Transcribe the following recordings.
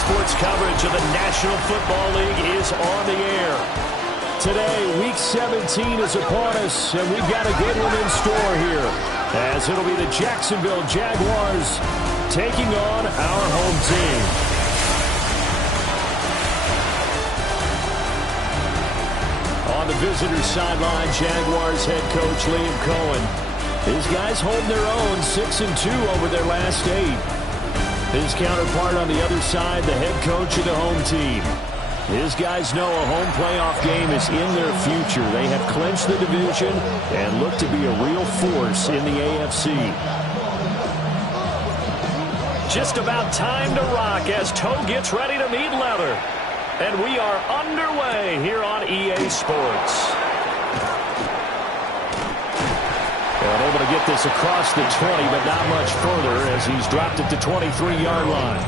Sports coverage of the National Football League is on the air. Today, Week 17 is upon us, and we've got a good one in store here, as it'll be the Jacksonville Jaguars taking on our home team. On the visitor's sideline, Jaguars head coach Liam Cohen. His guys hold their own 6-2 over their last 8. His counterpart on the other side, the head coach of the home team. His guys know a home playoff game is in their future. They have clinched the division and look to be a real force in the AFC. Just about time to rock as toe gets ready to meet leather. And we are underway here on EA Sports. And able to get this across the 20, but not much further as he's dropped it to 23-yard line.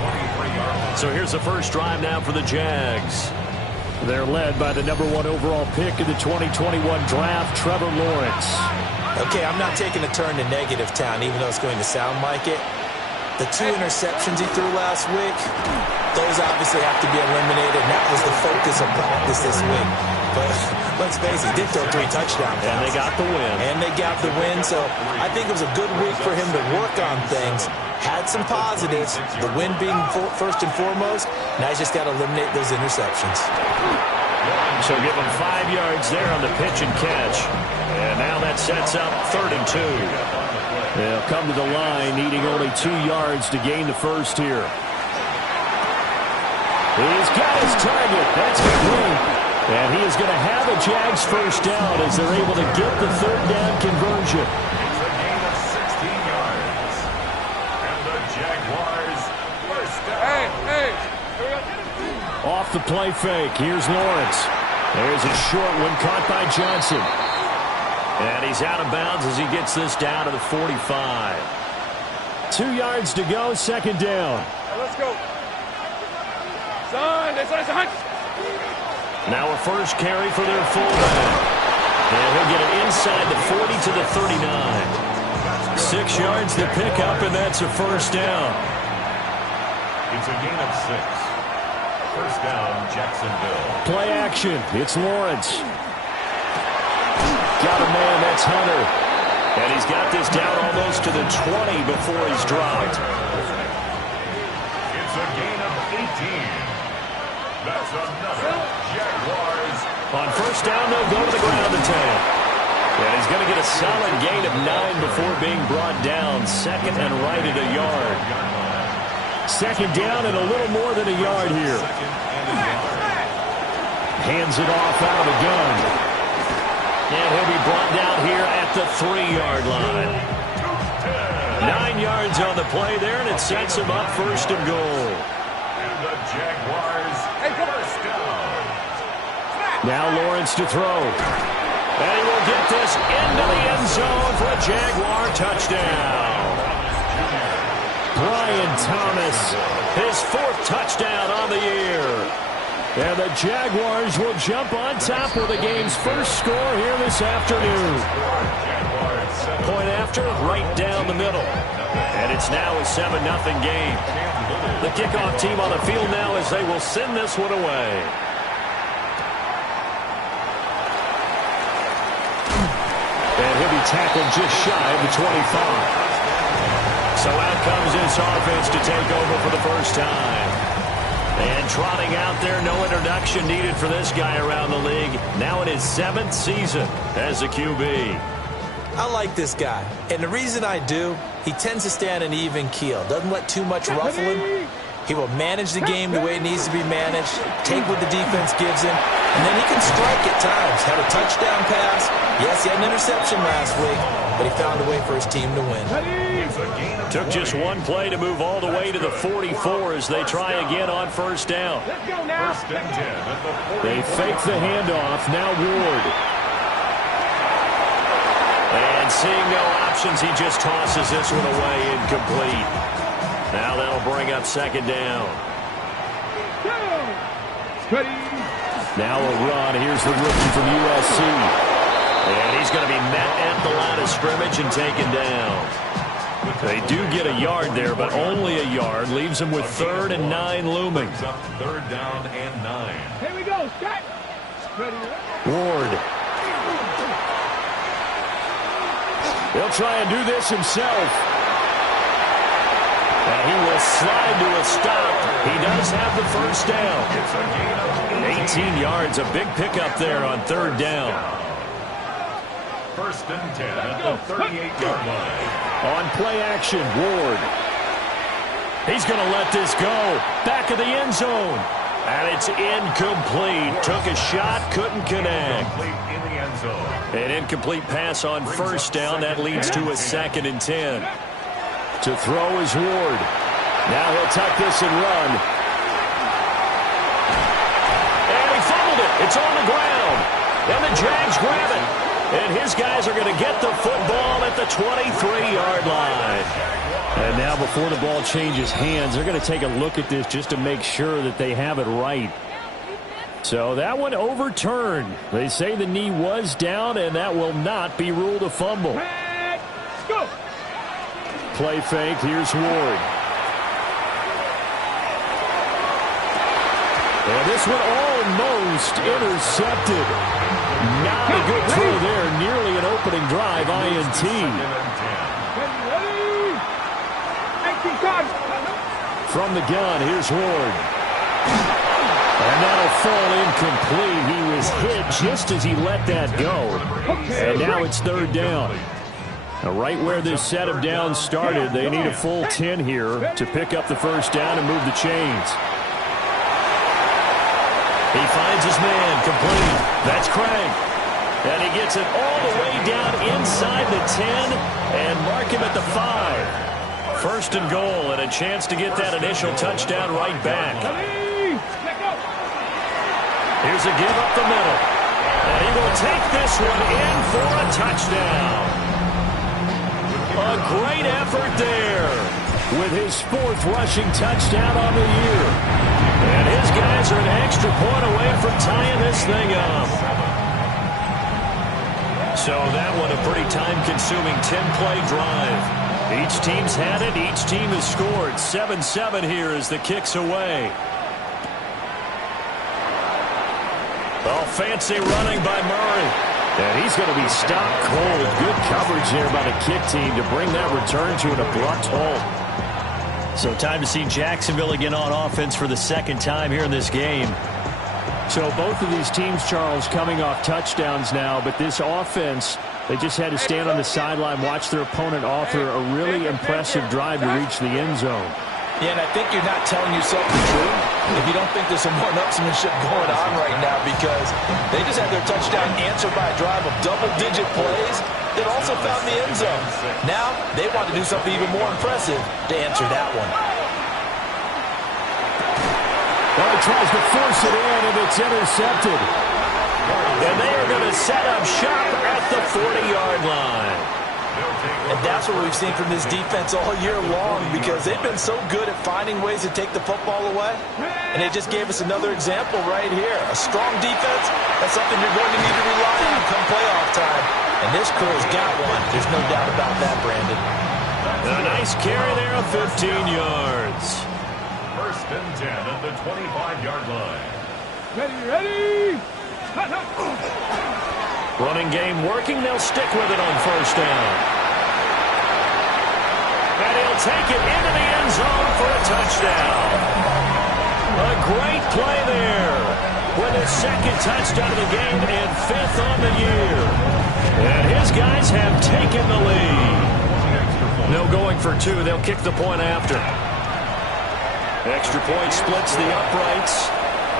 So here's the first drive now for the Jags. They're led by the number 1 overall pick in the 2021 draft, Trevor Lawrence. Okay, I'm not taking a turn to negative town, even though it's going to sound like it. The 2 interceptions he threw last week, those obviously have to be eliminated, and that was the focus of practice this week. But let's face it, he did throw 3 touchdowns. And they got the win. So I think it was a good week for him to work on things. Had some positives, the win being first and foremost. Now he's just got to eliminate those interceptions. So give him 5 yards there on the pitch and catch. And now that sets up 3rd and 2. They'll come to the line needing only 2 yards to gain the first here. He's got his target. That's complete. And he is going to have a Jags first down as they're able to get the 3rd down conversion. It's a gain of 16 yards. And the Jaguars first down. Off the play fake. Here's Lawrence. There's a short one caught by Johnson. And he's out of bounds as he gets this down to the 45. 2 yards to go, 2nd down. Let's go. Son, now a first carry for their fullback. And he'll get it inside the 40 to the 39. 6 yards to pick up, and that's a first down. It's a gain of 6. First down, Jacksonville. Play action. It's Lawrence. Got a man. That's Hunter. And he's got this down almost to the 20 before he's dropped. It's a gain of 18. That's another Jaguars. On first down, they'll go to the ground to 10. And he's going to get a solid gain of 9 before being brought down. 2nd and right at a yard. 2nd down and a little more than a yard here. Hands it off out of the gun. And he'll be brought down here at the 3-yard line. 9 yards on the play there, and it sets him up 1st and goal. And the Jaguars first down. Now Lawrence to throw. And he will get this into the end zone for a Jaguar touchdown. Brian Thomas, his 4th touchdown on the year. And the Jaguars will jump on top with the game's first score here this afternoon. Point after, right down the middle. And it's now a 7-0 game. The kickoff team on the field now as they will send this one away. And he'll be tackled just shy of the 25. So out comes this offense to take over for the first time. And trotting out there, no introduction needed for this guy around the league. Now in his 7th season as a QB. I like this guy, and the reason I do, he tends to stay on an even keel. Doesn't let too much ruffle him. He will manage the game the way it needs to be managed, take what the defense gives him, and then he can strike at times. Had a touchdown pass. Yes, he had an interception last week, but he found a way for his team to win. Took just one play to move all the way to the 44 as they try again on first down. First and 10 at the 44. They fake the handoff. Now Ward. And seeing no options, he just tosses this one away incomplete. Now that'll bring up 2nd down. Now a run. Here's the rookie from USC. And he's going to be met at the line of scrimmage and taken down. They do get a yard there, but only a yard. Leaves them with 3rd and 9 looming. Up 3rd down and 9. Here we go, Scott. Ward. He'll try and do this himself. And he will slide to a stop. He does have the first down. 18 yards, a big pickup there on 3rd down. 1st and 10 at the 38-yard line. On play action, Ward. He's going to let this go. Back of the end zone. And it's incomplete. Took a shot, couldn't connect. In the end zone. An incomplete pass on 1st down. That leads to a 2nd and 10. To throw is Ward. Now he'll tuck this and run. And he fumbled it. It's on the ground. And the Jags grab it. And his guys are going to get the football at the 23-yard line. And now before the ball changes hands, they're going to take a look at this just to make sure that they have it right. So that one overturned. They say the knee was down, and that will not be ruled a fumble. Let's go. Play fake. Here's Ward. And this one almost intercepted. Not a good throw there. Nearly an opening drive. INT. From the gun, here's Ward. And that'll fall incomplete. He was hit just as he let that go. And now it's 3rd down. Now right where this set of downs started, they need a full 10 here to pick up the first down and move the chains. He finds his man, complete. That's Craig. And he gets it all the way down inside the 10 and mark him at the 5. 1st and goal and a chance to get that initial touchdown right back. Here's a give up the middle. And he will take this one in for a touchdown. A great effort there with his 4th rushing touchdown on the year. And his guys are an extra point away from tying this thing up. So that one a pretty time-consuming 10-play drive. Each team's had it. Each team has scored. 7-7 here as the kick's away. Oh, fancy running by Murray. And he's going to be stopped cold. Good coverage there by the kick team to bring that return to an abrupt halt. So time to see Jacksonville again on offense for the 2nd time here in this game. So both of these teams, Charles, coming off touchdowns now, but this offense, they just had to stand on the sideline, watch their opponent author a really impressive drive to reach the end zone. Yeah, and I think you're not telling yourself the truth if you don't think there's some one-upsmanship going on right now, because they just had their touchdown answered by a drive of double-digit plays that also found the end zone. Now they want to do something even more impressive to answer that one. Well, he tries to force it in, and it's intercepted. And they are going to set up shop at the 40-yard line. And that's what we've seen from this defense all year long, because they've been so good at finding ways to take the football away. And they just gave us another example right here. A strong defense, that's something you're going to need to rely on come playoff time. And this crew's got one. There's no doubt about that, Brandon. A nice carry there of 15 yards. 1st and 10 at the 25-yard line. Ready. Running game working. They'll stick with it on 1st down. And he'll take it into the end zone for a touchdown. A great play there with his 2nd touchdown of the game and 5th on the year. And his guys have taken the lead. No going for 2. They'll kick the point after. Extra point splits the uprights.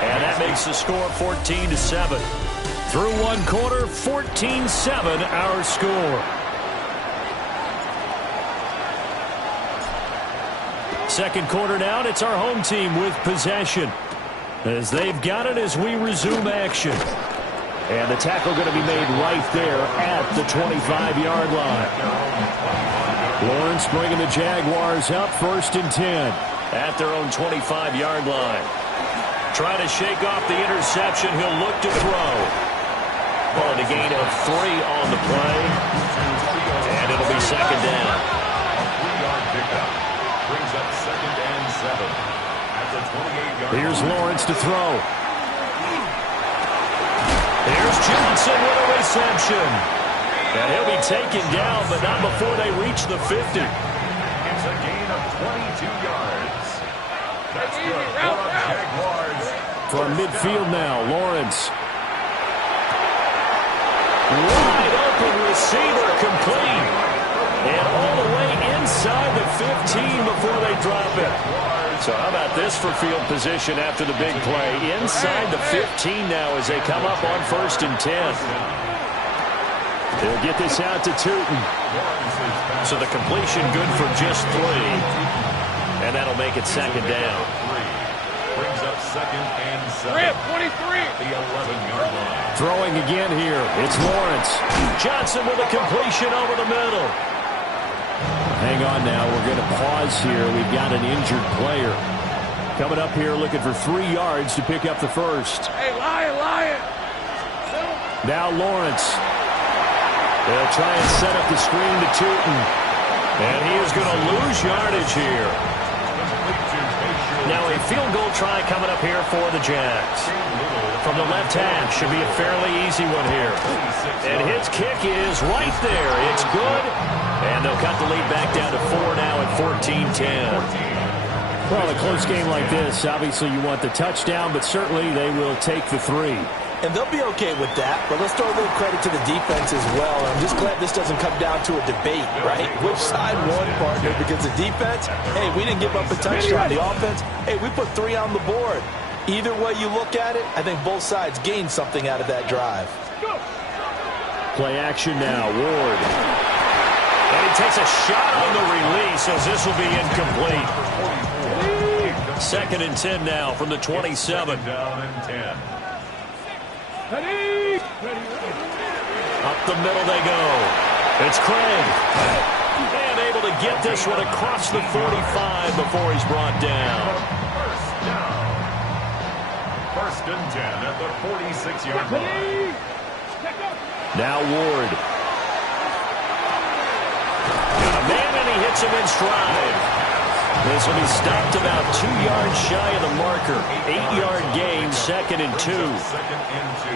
And that makes the score 14-7. Through one quarter, 14-7 our score. Second quarter down, it's our home team with possession, as they've got it as we resume action. And the tackle going to be made right there at the 25-yard line. Lawrence bringing the Jaguars up 1st and 10 at their own 25-yard line. Trying to shake off the interception. He'll look to throw. Well, a gain of 3 on the play. And it'll be 2nd down. the 28-yard line. Here's Lawrence to throw. Here's Johnson with a reception. And he'll be taken down, but not before they reach the 50. It's a gain of 22 yards. That's good for the Jaguars. From midfield now, Lawrence. Wide open receiver, complete. And all the way inside the 15 before they drop it. So how about this for field position after the big play? Inside the 15 now as they come up on 1st and 10. They'll get this out to Tootin. So the completion good for just 3. And that'll make it 2nd down. Brings up 2nd and 7. 23. The 11-yard line. Throwing again here. It's Lawrence. Johnson with a completion over the middle. Hang on now. We're going to pause here. We've got an injured player. Coming up here looking for 3 yards to pick up the first. Hey, Lion. Now Lawrence. They'll try and set up the screen to Tootin. And he is going to lose yardage here. Now a field goal try coming up here for the Jags. From the left half, should be a fairly easy one here. And his kick is right there. It's good. And they'll cut the lead back down to 4 now at 14-10. Well, a close game like this, obviously you want the touchdown, but certainly they will take the 3. And they'll be okay with that, but let's throw a little credit to the defense as well. I'm just glad this doesn't come down to a debate, right? Which side won, partner? Because the defense, hey, we didn't give up a touchdown. The offense, hey, we put 3 on the board. Either way you look at it, I think both sides gained something out of that drive. Play action now, Ward. And he takes a shot on the release as this will be incomplete. 2nd and 10 now from the 27. Down and 10. Ready. Up the middle they go. It's Craig. And able to get this one across the 45 before he's brought down. First and 10 at the 46-yard line. Now Ward. Got a man and he hits him in stride. This will be stopped about 2 yards shy of the marker. 8-yard gain, 2nd and 2. 2nd and 2.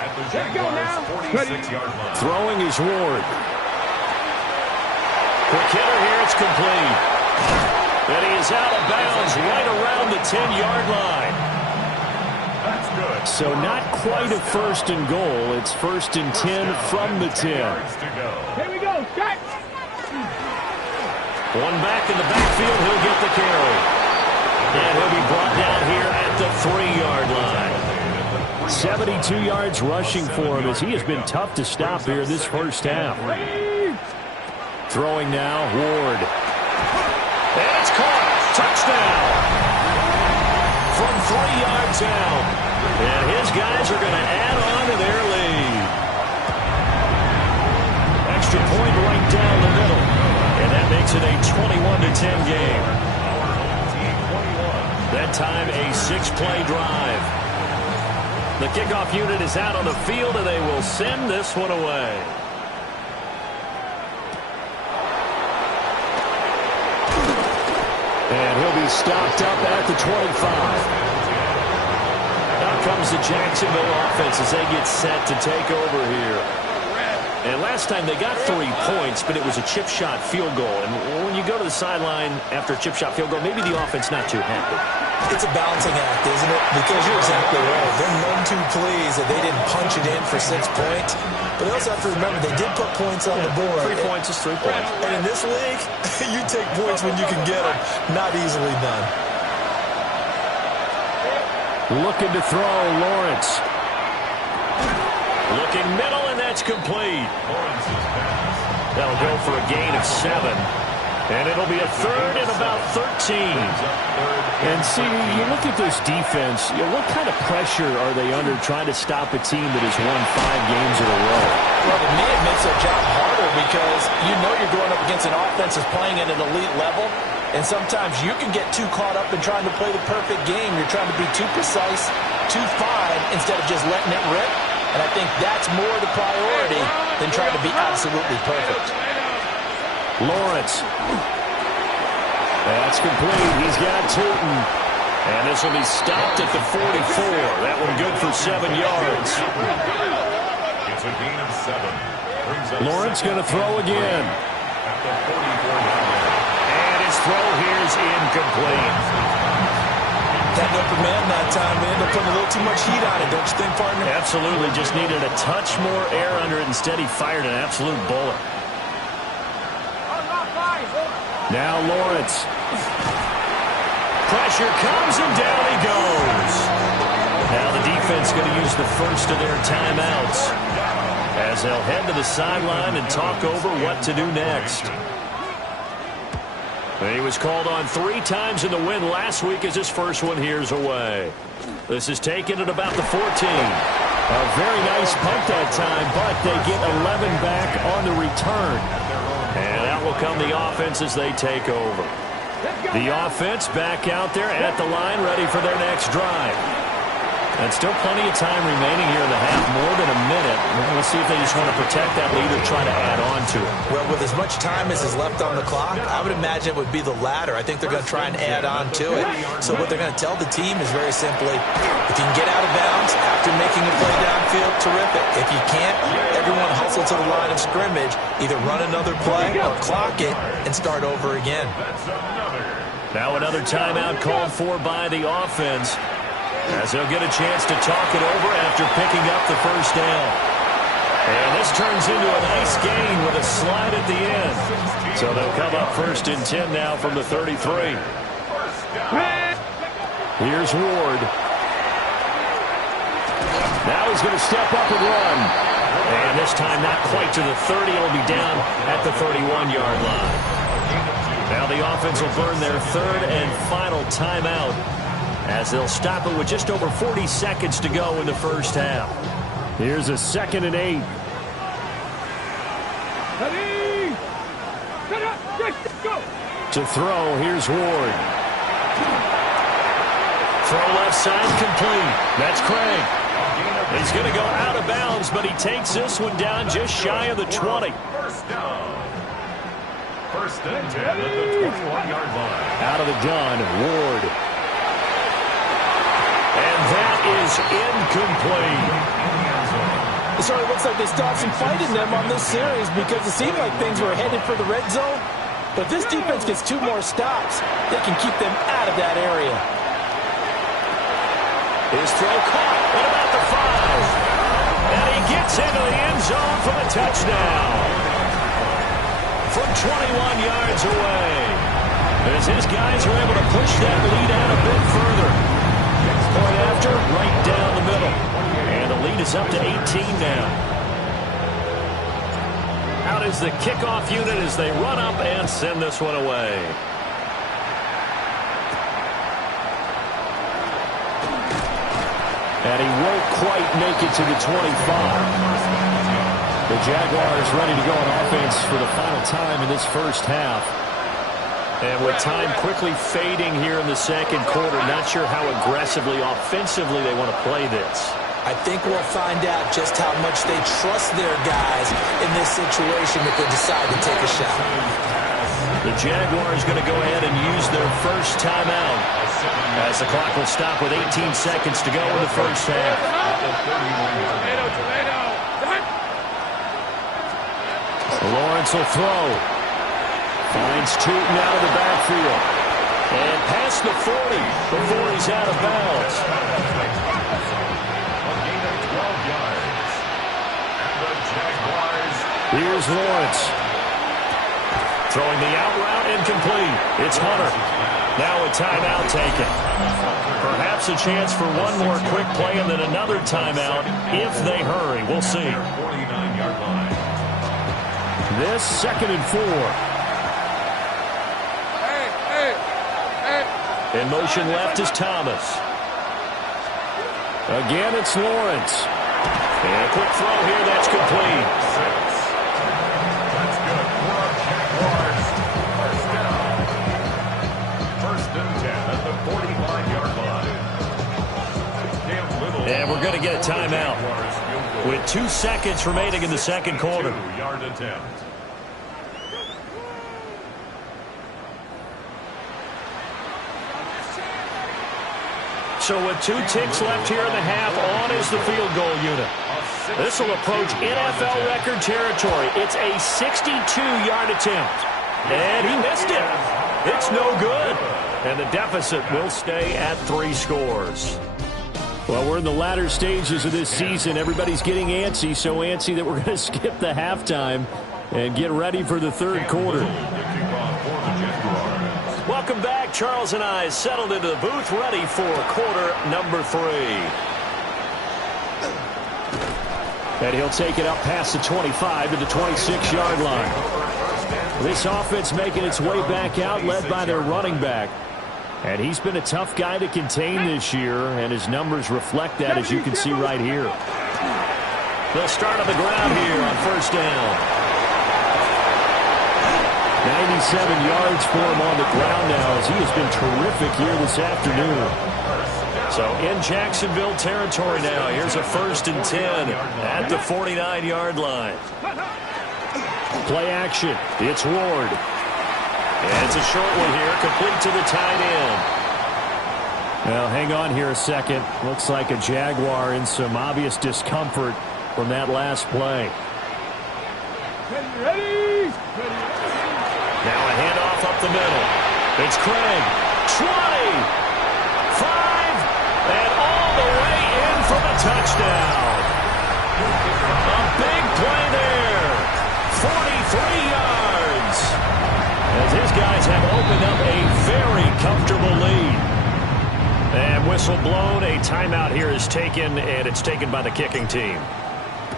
At the Jaguars' 46-yard line. Throwing is Ward. Quick hitter here, it's complete. And he is out of bounds right around the 10-yard line. That's good. So not quite a 1st and goal. It's 1st and 10 from the 10. Yards to go. Here we go. Scott. One back in the backfield, he'll get the carry. And he'll be brought down here at the 3-yard line. 72 yards rushing for him as he has been tough to stop here this first half. Throwing now, Ward. And it's caught. Touchdown. From 3 yards out. And his guys are going to add on to their lead. Extra point right down the middle. And that makes it a 21-10 game. That time a 6-play drive. The kickoff unit is out on the field and they will send this one away. And he'll be stopped up at the 25. Now comes the Jacksonville offense as they get set to take over here. And last time they got 3 points, but it was a chip shot field goal. And when you go to the sideline after a chip shot field goal, maybe the offense not too happy. It's a balancing act, isn't it? Because you're exactly right. They're none too pleased that they didn't punch it in for 6 points. But they also have to remember they did put points on the board. 3 points is 3 points. And in this league, you take points when you can get them. Not easily done. Looking to throw, Lawrence. Looking middle, and that's complete. That'll go for a gain of 7. And it'll be a 3rd and about 13. And see, you look at this defense, what kind of pressure are they under trying to stop a team that has won 5 games in a row? Well, to me, it makes their job harder because you know you're going up against an offense that's playing at an elite level. And sometimes you can get too caught up in trying to play the perfect game. You're trying to be too precise, too fine, instead of just letting it rip. And I think that's more the priority than trying to be absolutely perfect. Lawrence. That's complete. He's got Tootin. And this will be stopped at the 44. That one good for 7 yards. It's a gain of 7. Lawrence going to throw again. At the 44-yard line. And his throw here is incomplete. That upper man that time, they end up putting a little too much heat on it, don't you think, partner? Absolutely. Just needed a touch more air under it. Instead, he fired an absolute bullet. Now Lawrence. Pressure comes, and down he goes. Now the defense going to use the first of their timeouts as they'll head to the sideline and talk over what to do next. He was called on 3 times in the win last week as his first one here's away. This is taken at about the 14. A very nice punt that time, but they get 11 back on the return. And out will come the offense as they take over. The offense back out there at the line, ready for their next drive. And still plenty of time remaining here in the half, more than a minute. Let's see if they just want to protect that lead or try to add on to it. Well, with as much time as is left on the clock, I would imagine it would be the latter. I think they're going to try and add on to it. So what they're going to tell the team is very simply, if you can get out of bounds after making a play downfield, terrific. If you can't, everyone hustle to the line of scrimmage, either run another play or clock it and start over again. Now another timeout called for by the offense, as they'll get a chance to talk it over after picking up the first down. And this turns into a nice gain with a slide at the end. So they'll come up 1st and 10 now from the 33. Here's Ward. Now he's going to step up and run. And this time not quite to the 30. It'll be down at the 31-yard line. Now the offense will burn their 3rd and final timeout, as they'll stop it with just over 40 seconds to go in the first half. Here's a 2nd and 8. To throw, here's Ward. Throw left side complete. That's Craig. He's going to go out of bounds, but he takes this one down just shy of the 20. First down. 1st and 10 at the 21-yard line. Out of the gun, Ward. And that is incomplete. So it looks like they stopped some fight in them on this series because it seemed like things were headed for the red zone. But this defense gets 2 more stops. They can keep them out of that area. His throw caught at about the 5. And he gets into the end zone for the touchdown. From 21 yards away, as his guys are able to push that lead out a bit further. Point after, right down the middle. And the lead is up to 18 now. Out is the kickoff unit as they run up and send this one away. And he won't quite make it to the 25. The Jaguars ready to go on offense for the final time in this first half. And with time quickly fading here in the second quarter, not sure how aggressively, offensively they want to play this. I think we'll find out just how much they trust their guys in this situation if they decide to take a shot. The Jaguars going to go ahead and use their first timeout, as the clock will stop with 18 seconds to go in the first half. Lawrence will throw. Finds Tootin out of the backfield. And past the 40 before he's out of bounds. A gain of 12 yards. And the Jaguars. Here's Lawrence. Throwing the out route incomplete. It's Hunter. Now a timeout taken. Perhaps a chance for one more quick play and then another timeout if they hurry. We'll see. 49-yard line. This 2nd and 4. In motion left is Thomas. Again, it's Lawrence. And a quick throw here. That's complete. 6. That's good for our Jaguars. First down. 1st and 10 at the 45-yard line. And we're going to get a timeout with 2 seconds remaining in the second quarter. 2-yard attempt. So with 2 ticks left here in the half, on is the field goal unit. This will approach NFL record territory. It's a 62-yard attempt. And he missed it. It's no good. And the deficit will stay at 3 scores. Well, we're in the latter stages of this season. Everybody's getting antsy, so antsy that we're going to skip the halftime and get ready for the third quarter. Welcome back. Charles and I settled into the booth, ready for quarter number 3. And he'll take it up past the 25 to the 26-yard line. This offense making its way back out, led by their running back. And he's been a tough guy to contain this year, and his numbers reflect that, as you can see right here. They'll start on the ground here on first down. 97 yards for him on the ground now, as he has been terrific here this afternoon. So in Jacksonville territory now, here's a 1st and 10 at the 49-yard line. Play action. It's Ward. And it's a short one here, complete to the tight end. Well, hang on here a second. Looks like a Jaguar in some obvious discomfort from that last play. Ready? Now a handoff up the middle. It's Craig. 20. 5. And all the way in for the touchdown. A big play there. 43 yards. As his guys have opened up a very comfortable lead. And whistle blown. A timeout here is taken, and it's taken by the kicking team.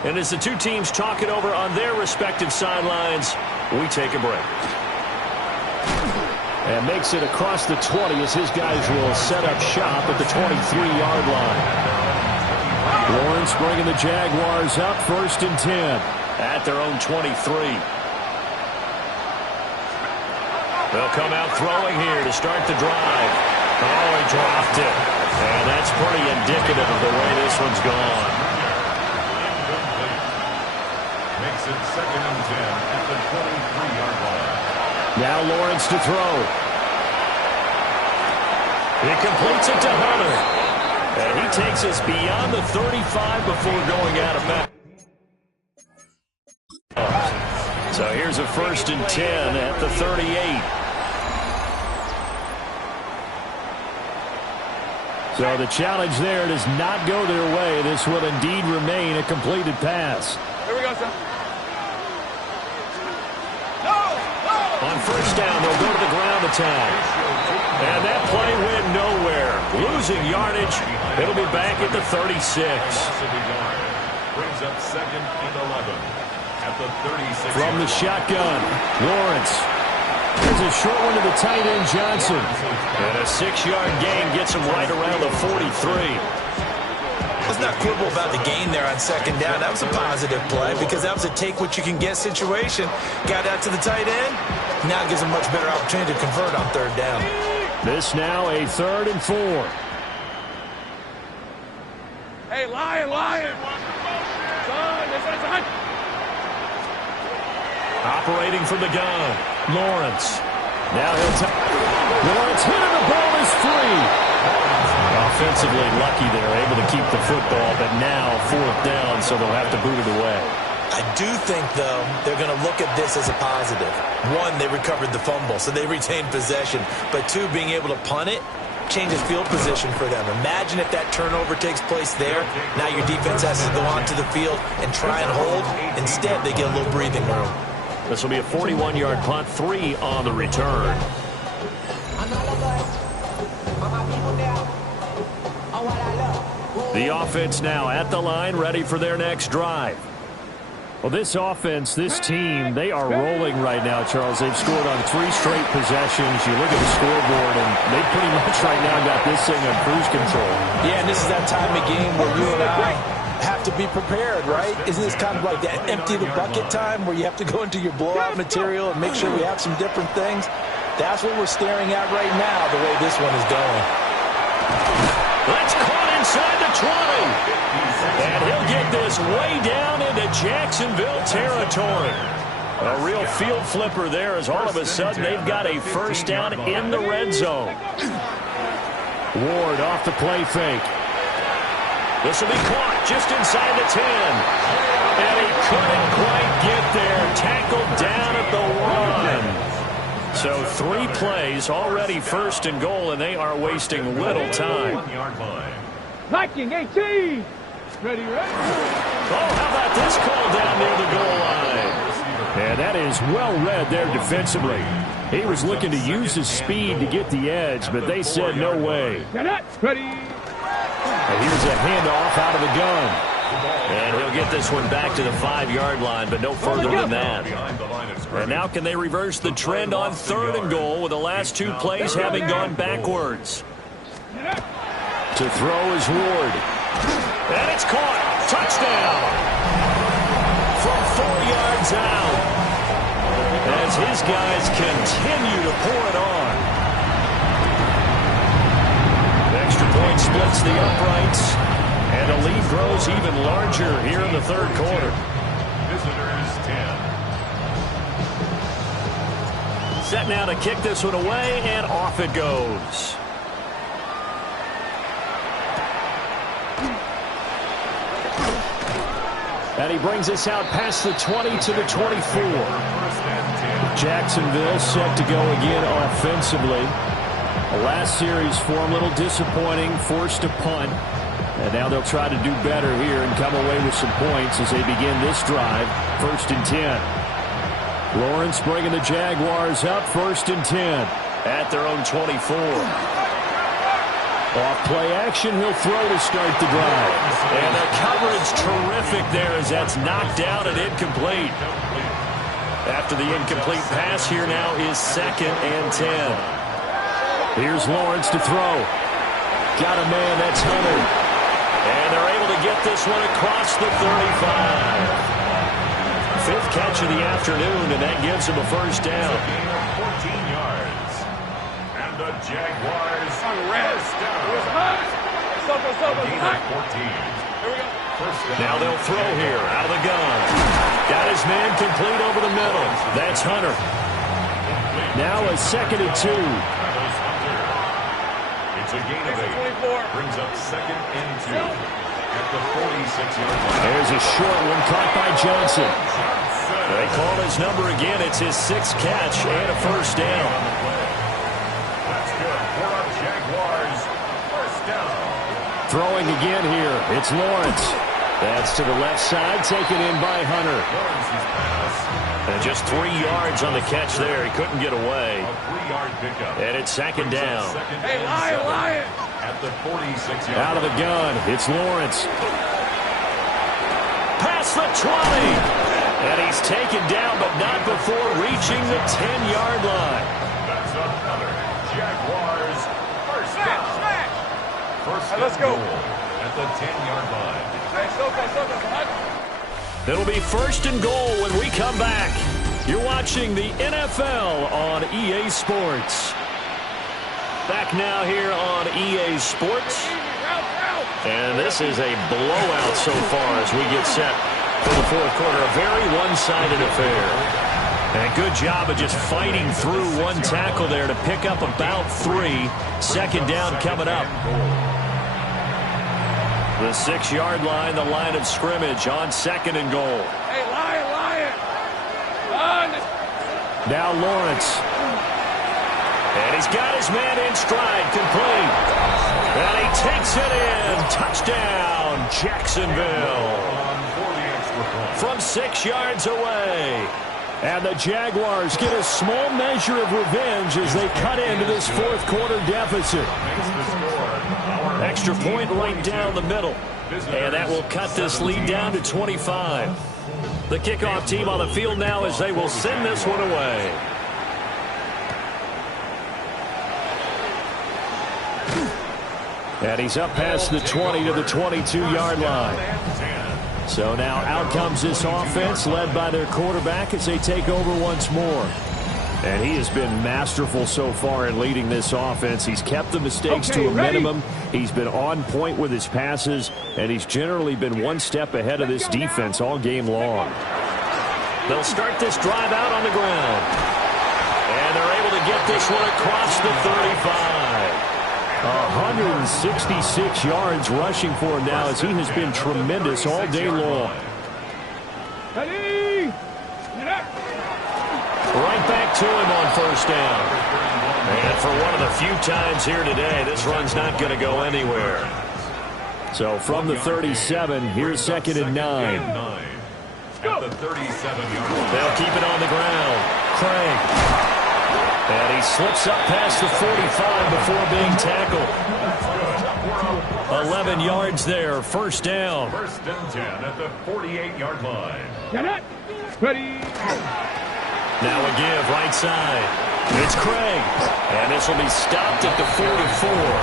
And as the two teams talk it over on their respective sidelines, we take a break. And makes it across the 20 as his guys will set up shop at the 23-yard line. Lawrence bringing the Jaguars up, 1st and 10 at their own 23. They'll come out throwing here to start the drive. Oh, he dropped it. And that's pretty indicative of the way this one's gone. Makes it 2nd and 10 at the 23-yard line. Now Lawrence to throw. He completes it to Hunter. And he takes us beyond the 35 before going out of bounds. So here's a 1st and 10 at the 38. So the challenge there does not go their way. This will indeed remain a completed pass. Here we go, son. On first down, they'll go to the ground attack. And that play went nowhere. Losing yardage. It'll be back at the 36. Brings up 2nd and 11 at the 36. From the shotgun, Lawrence. There's a short one to the tight end, Johnson. And a 6-yard gain gets him right around the 43. Let's not quibble about the gain there on 2nd down. That was a positive play because that was a take-what-you-can-get situation. Got out to the tight end. Now gives him a much better opportunity to convert on 3rd down. This now a 3rd and 4. Hey, Lion. Son, this is a Operating from the gun, Lawrence. Now Lawrence hit and the ball is free. Offensively lucky they're able to keep the football, but now 4th down, so they'll have to boot it away. I do think, though, they're going to look at this as a positive. 1, they recovered the fumble, so they retained possession. But 2, being able to punt it changes field position for them. Imagine if that turnover takes place there. Now your defense has to go onto the field and try and hold. Instead, they get a little breathing room. This will be a 41-yard punt, 3 on the return. The offense now at the line, ready for their next drive. Well, this offense, this team, they are rolling right now, Charles. They've scored on 3 straight possessions. You look at the scoreboard, and they pretty much right now got this thing on cruise control. Yeah, and this is that time of game where you and I have to be prepared, right? Isn't this kind of like that empty the bucket time where you have to go into your blowout material and make sure we have some different things? That's what we're staring at right now, the way this one is going. That's caught inside the 20. And he'll get this way down into Jacksonville territory. A real field flipper there as all of a sudden they've got a 1st down in the red zone. Ward off the play fake. This will be caught just inside the 10. And he couldn't quite get there. Tackled down at the 1. So 3 plays, already first and goal, and they are wasting little time. 1 yard line. Knocking 18. Ready, ready. Oh, how about this call down near the goal line? And that is well read there defensively. He was looking to use his speed to get the edge, but they said no way. Ready. And here's a handoff out of the gun. And he'll get this one back to the 5-yard line, but no further than that. And now can they reverse the trend on 3rd and goal with the last 2 plays having gone backwards? To throw is Ward. And it's caught. Touchdown. From 4 yards out. As his guys continue to pour it on. The extra point splits the uprights. And the lead grows even larger here in the 3rd quarter. Visitors 10. Set now to kick this one away, and off it goes. And he brings us out past the 20 to the 24. Jacksonville set to go again offensively. The last series for him, a little disappointing, forced a punt. And now they'll try to do better here and come away with some points as they begin this drive. 1st and 10. Lawrence bringing the Jaguars up. 1st and 10 at their own 24. Off play action, he'll throw to start the drive. And the coverage terrific there as that's knocked down and incomplete. After the incomplete pass, here now is 2nd and 10. Here's Lawrence to throw. Got a man, that's Hunter. And they're able to get this one across the 35. 5th catch of the afternoon, and that gives him a 1st down. 14 yards. And the Jaguars On rest. gain of 14. Here we go. First down. Now they'll throw here out of the gun. Got his man complete over the middle. That's Hunter. Now a 2nd and 2. It's a gain of 8. Brings up 2nd and 2 at the 46-yard line. There's a short one caught by Johnson. They call his number again. It's his 6th catch and a 1st down. That's good for our Jaguars. 1st down. Throwing again here. It's Lawrence. That's to the left side, taken in by Hunter. Lawrence's pass. And just 3 yards on the catch there. He couldn't get away. A 3-yard pickup. And it's 2nd down. Hey, Lion. At the 46-yard Out of the gun, it's Lawrence. Past the 20. And he's taken down, but not before reaching the 10-yard line. That's another Jaguars. 1st down. First Hey, let's and go. goal at the 10-yard line. It'll be 1st and goal when we come back. You're watching the NFL on EA Sports. Back now here on EA Sports. And this is a blowout so far as we get set for the 4th quarter. A very one-sided affair. And a good job of just fighting through one tackle there to pick up about 3. 2nd down coming up. The 6-yard line, the line of scrimmage on 2nd and goal. Hey, Lion. Now Lawrence. And he's got his man in stride, complete. And he takes it in. Touchdown, Jacksonville. From 6 yards away. And the Jaguars get a small measure of revenge as they cut into this 4th quarter deficit. Extra point right down the middle. And that will cut this lead down to 25. The kickoff team on the field now as they will send this one away. And he's up past the 20 to the 22-yard line. So now out comes this offense led by their quarterback as they take over once more. And he has been masterful so far in leading this offense. He's kept the mistakes to a minimum. He's been on point with his passes, and he's generally been one step ahead of this defense all game long. They'll start this drive out on the ground. And they're able to get this one across the 35. 166 yards rushing for him now, as he has been tremendous all day long. Ready? Right back to him on first down. And for one of the few times here today, this run's not going to go anywhere. So from the 37, here's 2nd and 9. At the 37-yard line. They'll keep it on the ground. Craig. And he slips up past the 45 before being tackled. 11 yards there, first down. 1st and 10 at the 48-yard line. Get it. Ready. Now a give, right side. It's Craig. And this will be stopped at the 44.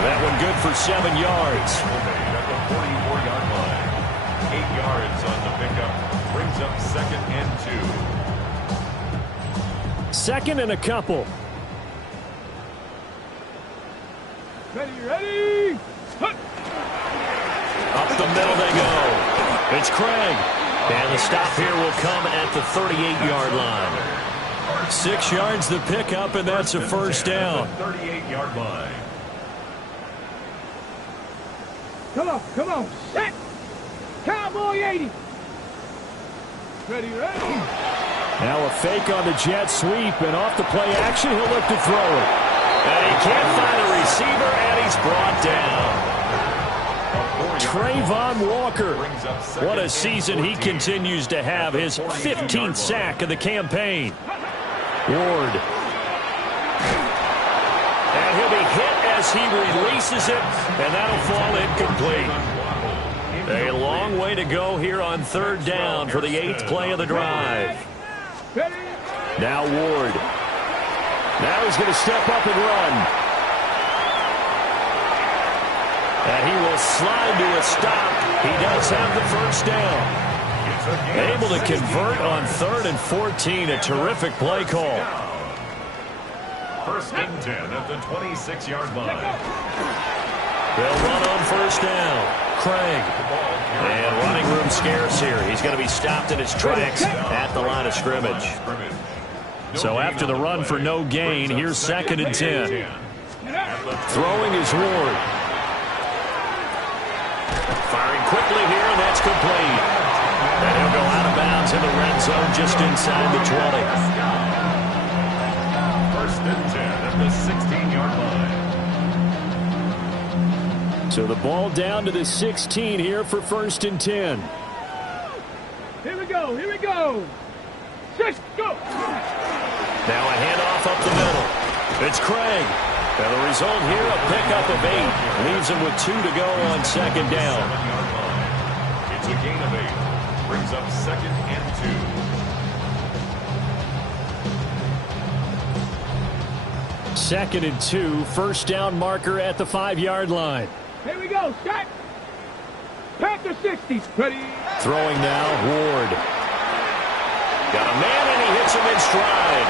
That one good for 7 yards. At the 44-yard line. 8 yards on the pickup. Brings up 2nd and 2. 2nd and a couple. Ready. Up the middle they go. It's Craig. And the stop here will come at the 38-yard line. 6 yards the pickup, and that's a first down. 38-yard line. Come on. Set. Cowboy 80. Ready. Now a fake on the jet sweep, and off the play action, he'll look to throw it. And he can't find a receiver, and he's brought down. Trayvon Walker. What a season he continues to have. His 15th sack of the campaign. Ward. And he'll be hit as he releases it, and that'll fall incomplete. A long way to go here on 3rd down for the 8th play of the drive. Now Ward. Now he's going to step up and run. And he will slide to a stop. He does have the first down. Able to convert on 3rd and 14. A terrific play call. 1st and 10 at the 26-yard line. They'll run on first down. Craig. And running room scarce here. He's going to be stopped in his tracks at the line of scrimmage. So after the run for no gain, here's 2nd and 10. Throwing is Ward. Firing quickly here, and that's complete. And he'll go out of bounds in the red zone just inside the 20. 1st and 10 at the 16-yard line. So the ball down to the 16 here for 1st and 10. Here we go. 6, go. Now a handoff up the middle. It's Craig. And the result here, a pickup of 8. Leaves him with 2 to go on 2nd down. It's a gain of 8. Brings up 2nd and 2. 2nd and 2. First down marker at the 5-yard line. Here we go. Shot. Panther 60. Ready. Throwing now, Ward. Got a man, and he hits him in stride.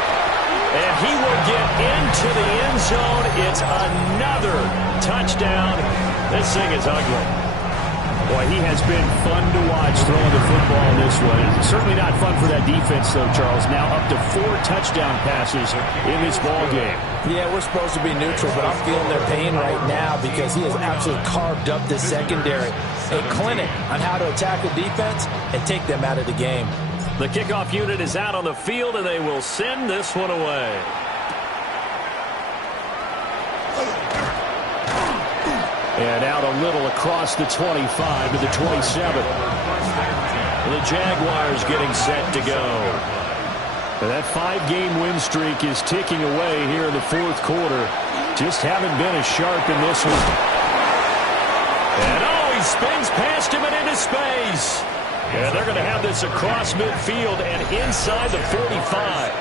And he will get into the end zone. It's another touchdown. This thing is ugly. Boy, he has been fun to watch throwing the football in this one. It's certainly not fun for that defense, though, Charles. Now up to 4 touchdown passes in this ball game. Yeah, we're supposed to be neutral, but I'm feeling their pain right now because he has absolutely carved up this secondary. A clinic on how to attack the defense and take them out of the game. The kickoff unit is out on the field, and they will send this one away. And out a little across the 25 to the 27. The Jaguars getting set to go. And that 5-game win streak is ticking away here in the 4th quarter. Just haven't been as sharp in this one. And he spins past him and into space. And they're going to have this across midfield and inside the 45.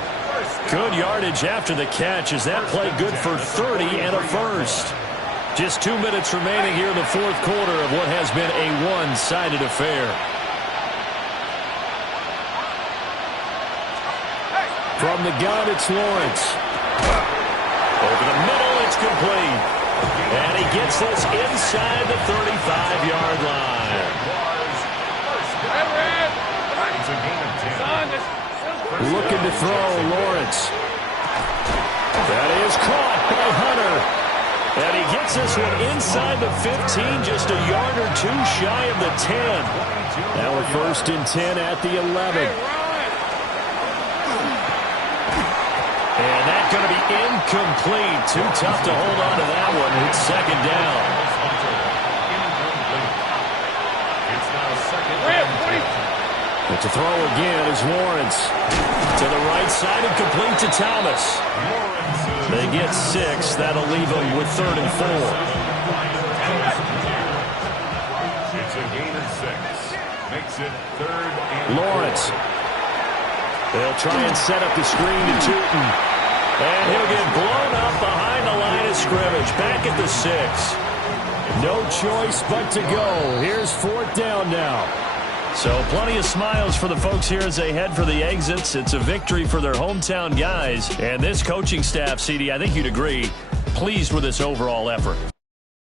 Good yardage after the catch. Is that play good for 30 and a first? Just 2 minutes remaining here in the 4th quarter of what has been a one-sided affair. From the gun, it's Lawrence. Over the middle, it's complete. And he gets this inside the 35-yard line. Looking to throw, Lawrence. That is caught by Hunter. And he gets this one inside the 15, just a yard or two shy of the 10. Now we're 1st and 10 at the 11. And that's going to be incomplete. Too tough to hold on to that one. It's 2nd down. But to throw again is Lawrence. To the right side and complete to Thomas. They get 6. That'll leave them with 3rd and 4. It's a gain of 6. Makes it 3rd and Lawrence. They'll try and set up the screen to Tootin. And he'll get blown up behind the line of scrimmage. Back at the 6. No choice but to go. Here's 4th down now. So plenty of smiles for the folks here as they head for the exits. It's a victory for their hometown guys. And this coaching staff, CD, I think you'd agree, pleased with this overall effort.